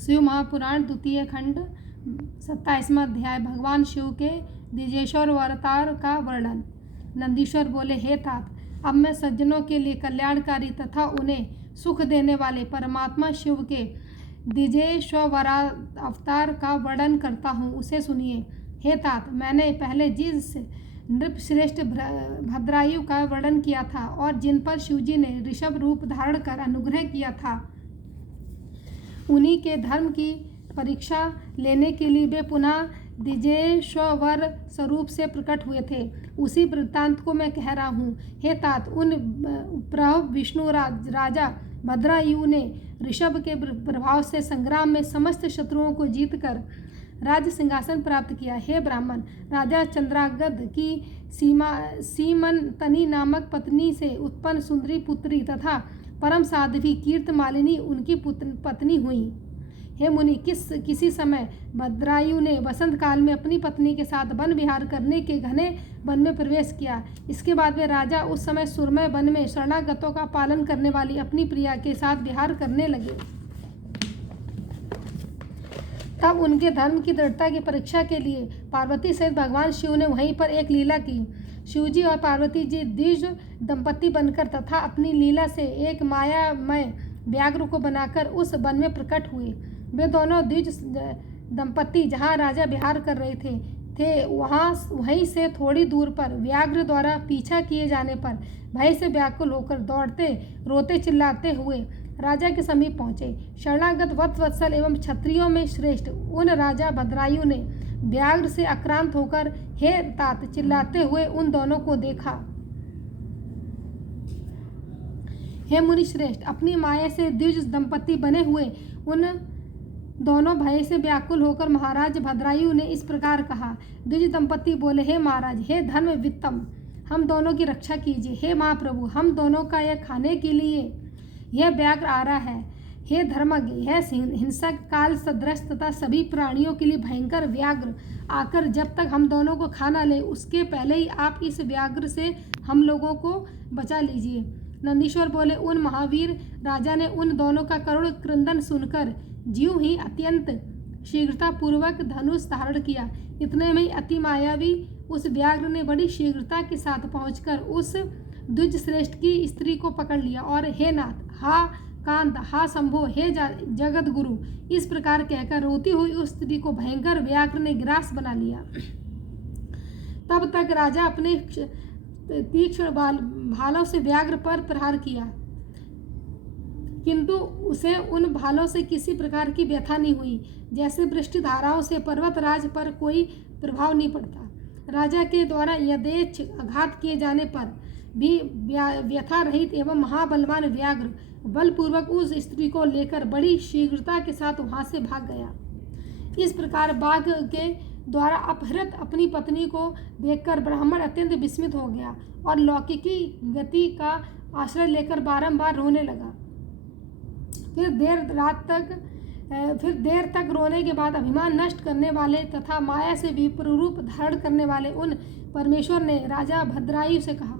शिव महापुराण द्वितीय खंड 27वां अध्याय। भगवान शिव के द्विजेश्वर अवतार का वर्णन। नंदीश्वर बोले, हे तात, अब मैं सज्जनों के लिए कल्याणकारी तथा उन्हें सुख देने वाले परमात्मा शिव के द्विजेश्वर अवतार का वर्णन करता हूँ, उसे सुनिए। हे तात, मैंने पहले जिस नृपश्रेष्ठ भद्रायु का वर्णन किया था और जिन पर शिवजी ने ऋषभ रूप धारण कर अनुग्रह किया था, उन्हीं के धर्म की परीक्षा लेने के लिए वे पुनः द्विजेश्वर स्वरूप से प्रकट हुए थे, उसी वृत्तांत को मैं कह रहा हूँ। हे तात, उन प्रभु विष्णु राजा भद्रायु ने ऋषभ के प्रभाव से संग्राम में समस्त शत्रुओं को जीतकर राज्य सिंहासन प्राप्त किया। हे ब्राह्मण, राजा चंद्रागद की सीमंतनी नामक पत्नी से उत्पन्न सुंदरी पुत्री तथा परम साध्वी कीर्तमालिनी उनकी पत्नी हुई। हे मुनि, किसी समय भद्रायु ने वसंत काल में अपनी पत्नी के साथ वन विहार करने के घने वन में प्रवेश किया। इसके बाद वे राजा उस समय सुरमय वन में शरणागतों का पालन करने वाली अपनी प्रिया के साथ विहार करने लगे। तब उनके धर्म की दृढ़ता की परीक्षा के लिए पार्वती सहित भगवान शिव ने वहीं पर एक लीला की। शिवजी और पार्वती जी द्विज दंपति बनकर तथा अपनी लीला से एक मायामय व्याघ्र को बनाकर उस वन में प्रकट हुए। वे दोनों द्विज दंपति जहाँ राजा विहार कर रहे थे वहीं से थोड़ी दूर पर व्याघ्र द्वारा पीछा किए जाने पर भय से व्याकुल होकर दौड़ते रोते चिल्लाते हुए राजा के समीप पहुँचे। शरणागत वत्सल एवं क्षत्रियों में श्रेष्ठ उन राजा भद्रायु ने व्याघ्र से आक्रांत होकर हे तात चिल्लाते हुए उन दोनों को देखा। हे मुनि श्रेष्ठ, अपनी माया से द्विज दंपति बने हुए उन दोनों भय से व्याकुल होकर महाराज भद्रायु ने इस प्रकार कहा। द्विज दंपति बोले, हे महाराज, हे धर्म वित्तम, हम दोनों की रक्षा कीजिए। हे महाप्रभु, हम दोनों का यह खाने के लिए यह व्याघ्र आ रहा है। हे धर्मज्ञ, यह हिंसक काल सदृश तथा सभी प्राणियों के लिए भयंकर व्याघ्र आकर जब तक हम दोनों को खा न ले, उसके पहले ही आप इस व्याघ्र से हम लोगों को बचा लीजिए। नंदीश्वर बोले, उन महावीर राजा ने उन दोनों का करुण क्रंदन सुनकर ज्यों ही अत्यंत शीघ्रता पूर्वक धनुष धारण किया। इतने में ही अति मायावी उस व्याघ्र ने बड़ी शीघ्रता के साथ पहुंचकर उस द्विज श्रेष्ठ की स्त्री को पकड़ लिया और हे नाथ, हा कांत, हा शंभो, हे जगत गुरु, इस प्रकार कहकर रोती हुई उस स्त्री को भयंकर व्याघ्र ने ग्रास बना लिया। तब तक राजा अपने तीक्ष्ण भालों से व्याघ्र पर प्रहार किया, किंतु उसे उन भालों से किसी प्रकार की व्यथा नहीं हुई। जैसे वृष्टि धाराओं से पर्वतराज पर कोई प्रभाव नहीं पड़ता, राजा के द्वारा यथेच्छ आघात किए जाने पर भी व्यथा रहित एवं महाबलवान व्याघ्र बलपूर्वक उस स्त्री को लेकर बड़ी शीघ्रता के साथ वहां से भाग गया। इस प्रकार बाघ के द्वारा अपहृत अपनी पत्नी को देखकर ब्राह्मण अत्यंत विस्मित हो गया और लौकिकी गति का आश्रय लेकर बारंबार रोने लगा। फिर देर तक रोने के बाद अभिमान नष्ट करने वाले तथा माया से विप्र रूप धारण करने वाले उन परमेश्वर ने राजा भद्रायु से कहा।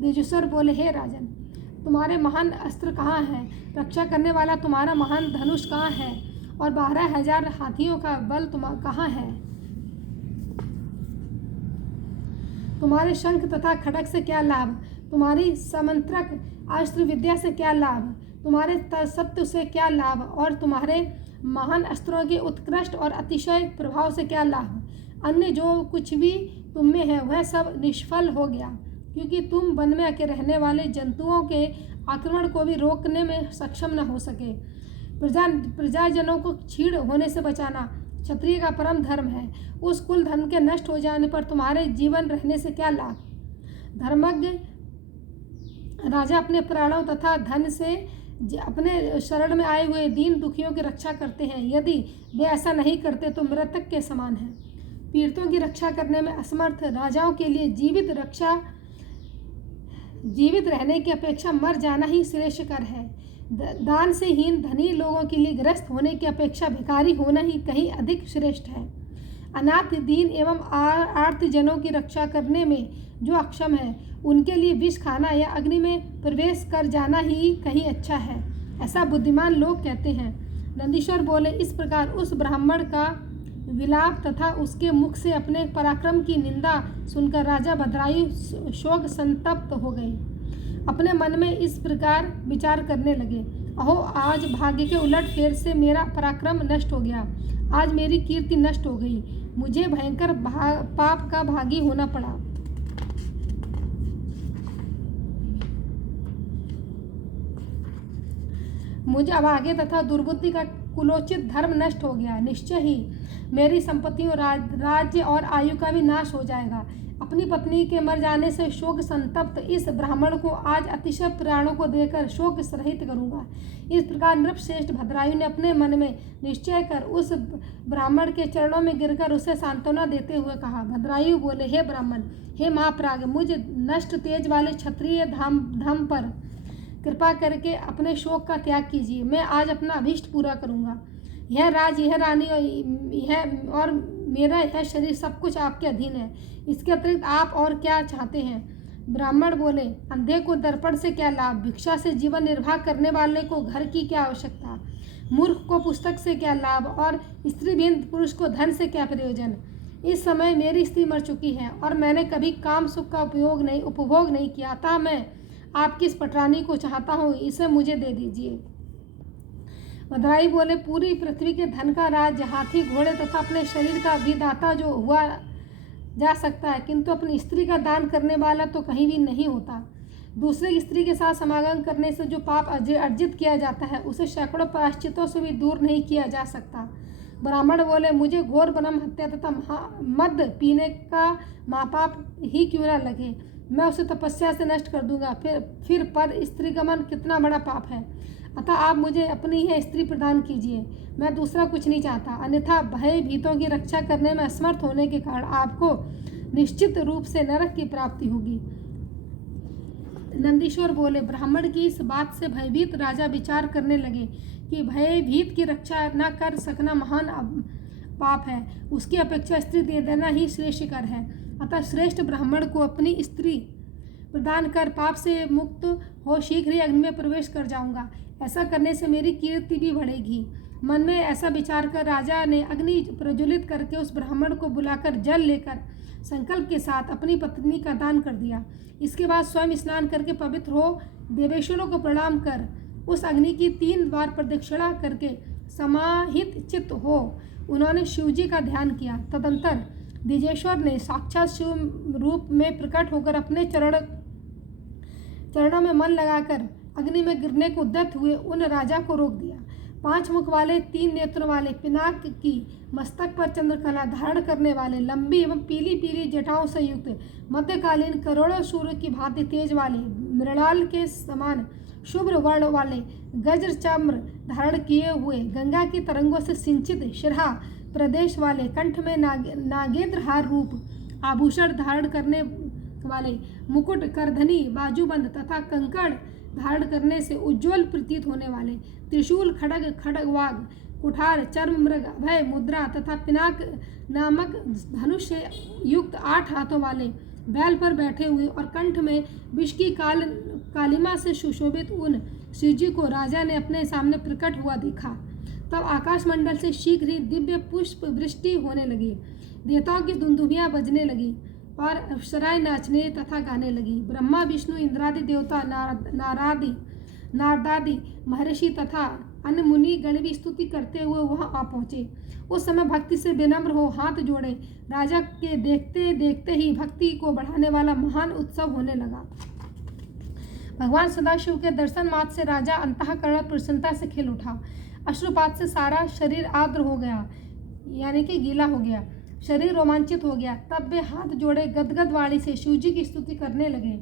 द्विजेश्वर बोले, हे राजन, तुम्हारे महान अस्त्र कहाँ है? रक्षा करने वाला तुम्हारा महान धनुष कहाँ है? और 12,000 हाथियों का बल कहाँ है? तुम्हारे शंख तथा खड़ग से क्या लाभ? तुम्हारी समंत्रक अस्त्र विद्या से क्या लाभ? तुम्हारे सत्य से क्या लाभ? और तुम्हारे महान अस्त्रों के उत्कृष्ट और अतिशय प्रभाव से क्या लाभ? अन्य जो कुछ भी तुम में है वह सब निष्फल हो गया, क्योंकि तुम वन में के रहने वाले जंतुओं के आक्रमण को भी रोकने में सक्षम न हो सके। प्रजाजनों को छीड़ होने से बचाना क्षत्रिय का परम धर्म है। उस कुल धर्म के नष्ट हो जाने पर तुम्हारे जीवन रहने से क्या लाभ? धर्मज्ञ राजा अपने प्राणों तथा धन से अपने शरण में आए हुए दीन दुखियों की रक्षा करते हैं। यदि वे ऐसा नहीं करते तो मृतक के समान है। पीड़ितों की रक्षा करने में असमर्थ राजाओं के लिए जीवित रहने की अपेक्षा मर जाना ही श्रेष्ठकर है। दान से हीन धनी लोगों के लिए ग्रस्त होने की अपेक्षा भिखारी होना ही कहीं अधिक श्रेष्ठ है। अनाथ दीन एवं आर्त जनों की रक्षा करने में जो अक्षम है, उनके लिए विष खाना या अग्नि में प्रवेश कर जाना ही कहीं अच्छा है, ऐसा बुद्धिमान लोग कहते हैं। नंदीश्वर बोले, इस प्रकार उस ब्राह्मण का विलाप तथा उसके मुख से अपने पराक्रम की निंदा सुनकर राजा भद्रायु शोक संतप्त हो गए। अपने मन में इस प्रकार विचार करने लगे, अहो, आज भाग्य के उलट फेर से मेरा पराक्रम नष्ट हो गया। आज मेरी कीर्ति नष्ट हो गई। मुझे भयंकर पाप का भागी होना पड़ा। मुझे अभागे तथा दुर्बुद्धि का कुलोचित धर्म नष्ट हो गया। निश्चय ही मेरी संपत्तियों, राज्य और आयु का भी नाश हो जाएगा। अपनी पत्नी के मर जाने से शोक संतप्त इस ब्राह्मण को आज अतिशय प्राणों को देकर शोक रहित करूंगा। इस प्रकार नृपश्रेष्ठ भद्रायु ने अपने मन में निश्चय कर उस ब्राह्मण के चरणों में गिरकर उसे सांत्वना देते हुए कहा। भद्रायु बोले, हे ब्राह्मण, हे महाप्राज्ञ, मुझ नष्ट तेज वाले क्षत्रिय धाम पर कृपा करके अपने शोक का त्याग कीजिए। मैं आज अपना अभीष्ट पूरा करूंगा। यह राज, यह रानी और मेरा यह शरीर सब कुछ आपके अधीन है। इसके अतिरिक्त आप और क्या चाहते हैं? ब्राह्मण बोले, अंधे को दर्पण से क्या लाभ, भिक्षा से जीवन निर्वाह करने वाले को घर की क्या आवश्यकता, मूर्ख को पुस्तक से क्या लाभ और स्त्रीविहीन पुरुष को धन से क्या प्रयोजन। इस समय मेरी स्त्री मर चुकी है और मैंने कभी काम सुख का उपभोग नहीं किया, अतः मैं आपकी इस पटरानी को चाहता हूँ, इसे मुझे दे दीजिए। भद्रायु बोले, पूरी पृथ्वी के धन का राज, हाथी घोड़े तथा अपने शरीर का विधाता जो हुआ जा सकता है, किंतु अपनी स्त्री का दान करने वाला तो कहीं भी नहीं होता। दूसरे की स्त्री के साथ समागम करने से जो पाप अर्जित किया जाता है, उसे सैकड़ों प्रायश्चितों से भी दूर नहीं किया जा सकता। ब्राह्मण बोले, मुझे घोर ब्रह्म हत्या तथा मद पीने का महापाप ही क्यों न लगे, मैं उसे तपस्या से नष्ट कर दूंगा। फिर पर स्त्री गमन कितना बड़ा पाप है। अतः आप मुझे अपनी यह स्त्री प्रदान कीजिए, मैं दूसरा कुछ नहीं चाहता, अन्यथा भय भीतों की रक्षा करने में असमर्थ होने के कारण आपको निश्चित रूप से नरक की प्राप्ति होगी। नंदीश्वर बोले, ब्राह्मण की इस बात से भयभीत राजा विचार करने लगे कि भयभीत की रक्षा न कर सकना महान पाप है, उसकी अपेक्षा स्त्री दे देना ही श्रेष्ठकर है। अतः श्रेष्ठ ब्राह्मण को अपनी स्त्री प्रदान कर पाप से मुक्त हो शीघ्र ही अग्नि में प्रवेश कर जाऊंगा। ऐसा करने से मेरी कीर्ति भी बढ़ेगी। मन में ऐसा विचार कर राजा ने अग्नि प्रज्वलित करके उस ब्राह्मण को बुलाकर जल लेकर संकल्प के साथ अपनी पत्नी का दान कर दिया। इसके बाद स्वयं स्नान करके पवित्र हो देवेश्वरों को प्रणाम कर उस अग्नि की 3 बार प्रदक्षिणा करके समाहित चित्त हो उन्होंने शिवजी का ध्यान किया। तदंतर द्विजेश्वर ने साक्षात शिव रूप में प्रकट होकर अपने चरणों में मन लगाकर अग्नि में गिरने को उद्यत हुए उन राजा को रोक दिया। 5 मुख वाले, 3 नेत्रों वाले, पिनाक की मस्तक पर चंद्रकला धारण करने वाले, लंबी एवं पीली पीली जटाओं से युक्त, मध्यकालीन करोड़ों सूर्य की भांति तेज वाले, मृणाल के समान शुभ्र वर्ण वाले, गज्र चम्र धारण किए हुए, गंगा की तरंगों से सिंचित शिरा प्रदेश वाले, कंठ में नागेंद्र हार रूप आभूषण धारण करने वाले, मुकुट, करधनी, बाजूबंद तथा कंकड़ धारण करने से उज्ज्वल प्रतीत होने वाले, त्रिशूल, खड़गवाग, कुठार, चर्म मृग, अभय मुद्रा तथा पिनाक नामक धनुष से युक्त 8 हाथों वाले, बैल पर बैठे हुए और कंठ में विष की कालिमा से सुशोभित उन शिवजी को राजा ने अपने सामने प्रकट हुआ देखा। तब आकाशमंडल से शीघ्र ही दिव्य पुष्प वृष्टि होने लगी, देवताओं की दुंदुभियां बजने लगी और अप्सराएं नाचने तथा गाने लगी। ब्रह्मा, विष्णु, इंद्रादि देवता, नारदादि महर्षि तथा अन्य मुनि गण भी स्तुति करते हुए वहां आ पहुंचे। उस समय भक्ति से विनम्र हो हाथ जोड़े राजा के देखते देखते ही भक्ति को बढ़ाने वाला महान उत्सव होने लगा। भगवान सदाशिव के दर्शन मात्र से राजा अंतःकरण प्रसन्नता से खिल उठा। अश्रुपात से सारा शरीर आर्द्र हो गया, यानी कि गीला हो गया, शरीर रोमांचित हो गया। तब वे हाथ जोड़े गदगद वाणी से शिवजी की स्तुति करने लगे।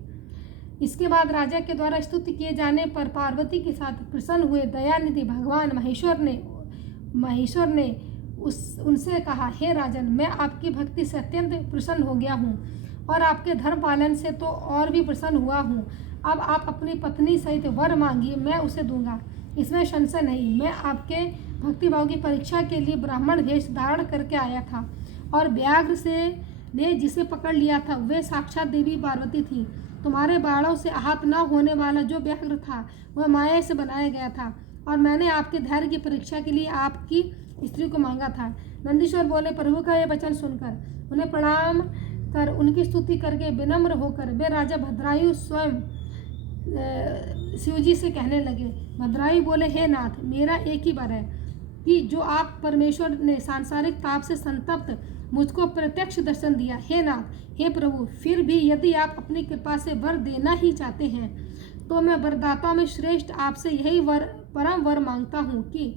इसके बाद राजा के द्वारा स्तुति किए जाने पर पार्वती के साथ प्रसन्न हुए दयानिधि भगवान महेश्वर ने उनसे कहा, हे राजन, मैं आपकी भक्ति से अत्यंत प्रसन्न हो गया हूँ और आपके धर्म पालन से तो और भी प्रसन्न हुआ हूँ। अब आप अपनी पत्नी सहित वर मांगिए, मैं उसे दूंगा, इसमें संशय नहीं। मैं आपके भक्तिभाव की परीक्षा के लिए ब्राह्मण वेश धारण करके आया था और व्याघ्र से ने जिसे पकड़ लिया था वे साक्षात देवी पार्वती थी। तुम्हारे बाणों से आहत न होने वाला जो व्याघ्र था वह माया से बनाया गया था और मैंने आपके धैर्य की परीक्षा के लिए आपकी स्त्री को मांगा था। नंदीश्वर बोले, प्रभु का यह वचन सुनकर उन्हें प्रणाम कर उनकी स्तुति करके विनम्र होकर वे राजा भद्रायु स्वयं शिवजी से कहने लगे। भद्रायु बोले, हे नाथ, मेरा एक ही वर है कि जो आप परमेश्वर ने सांसारिक ताप से संतप्त मुझको प्रत्यक्ष दर्शन दिया। हे नाथ, हे प्रभु, फिर भी यदि आप अपनी कृपा से वर देना ही चाहते हैं तो मैं वरदाताओं में श्रेष्ठ आपसे यही वर परम वर मांगता हूँ कि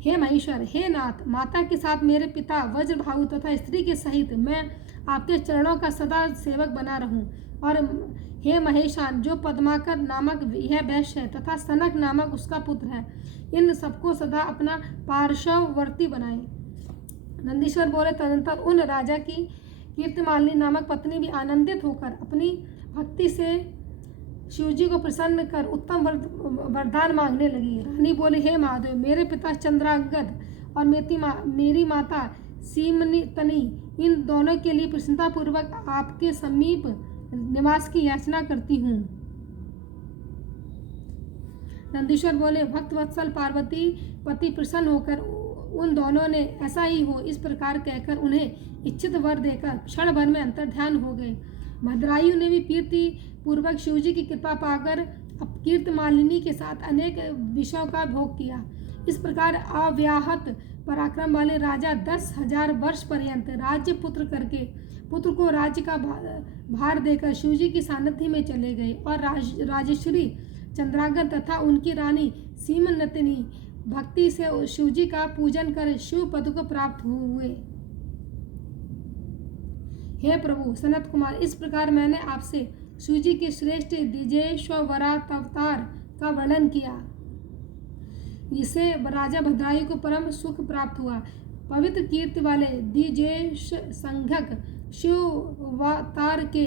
हे महेश्वर, हे नाथ, माता के साथ मेरे पिता वज्रभाऊ तथा स्त्री के सहित मैं आपके चरणों का सदा सेवक बना रहूं। और हे महेशान, जो पद्माकर नामक यह वैश्य है तथा सनक नामक उसका पुत्र है, इन सबको सदा अपना पार्श्ववर्ती बनाए। नंदीश्वर बोले, तदनंतर उन राजा की कीर्तिमालिनी नामक पत्नी भी आनंदित होकर अपनी भक्ति से शिवजी को प्रसन्न कर उत्तम वरदान मांगने लगी। रानी बोली, हे महादेव, मेरे पिता चंद्रांगद और मेरी माता सीमनितनी, इन दोनों के लिए प्रसन्नतापूर्वक आपके समीप निवास की याचना करती हूँ। नंदीश्वर बोले, भक्त वत्सल पार्वती पति प्रसन्न होकर उन दोनों ने ऐसा ही हो इस प्रकार कहकर उन्हें इच्छित वर देकर क्षण भर में अंतर्ध्यान हो गए। भद्रायु ने भी प्रीति पूर्वक शिवजी की कृपा पाकर कीर्तिमालिनी के साथ अनेक विषयों का भोग किया। इस प्रकार अव्याहत पराक्रम वाले राजा 10,000 वर्ष पर्यंत राज्य पुत्र को राज्य का भार देकर शिवजी की सानिध्य में चले गए और राजश्री चंद्रांगद तथा उनकी रानी सीमनतिनी भक्ति से शिवजी का पूजन कर शिव पद को प्राप्त हुए। हे प्रभु सनत कुमार, इस प्रकार मैंने आपसे शिवजी के श्रेष्ठ द्विजेश्वरावतार का वर्णन किया। इससे राजा भद्रायु को परम सुख प्राप्त हुआ। पवित्र कीर्ति वाले द्विजेश संघक शिवावतार के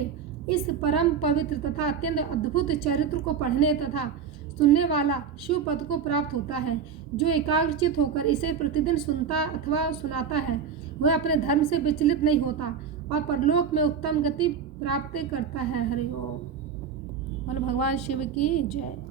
इस परम पवित्र तथा अत्यंत अद्भुत चरित्र को पढ़ने तथा सुनने वाला शिव पद को प्राप्त होता है। जो एकाग्रचित होकर इसे प्रतिदिन सुनता अथवा सुनाता है वह अपने धर्म से विचलित नहीं होता और परलोक में उत्तम गति प्राप्त करता है। हरि ओम। भगवान शिव की जय।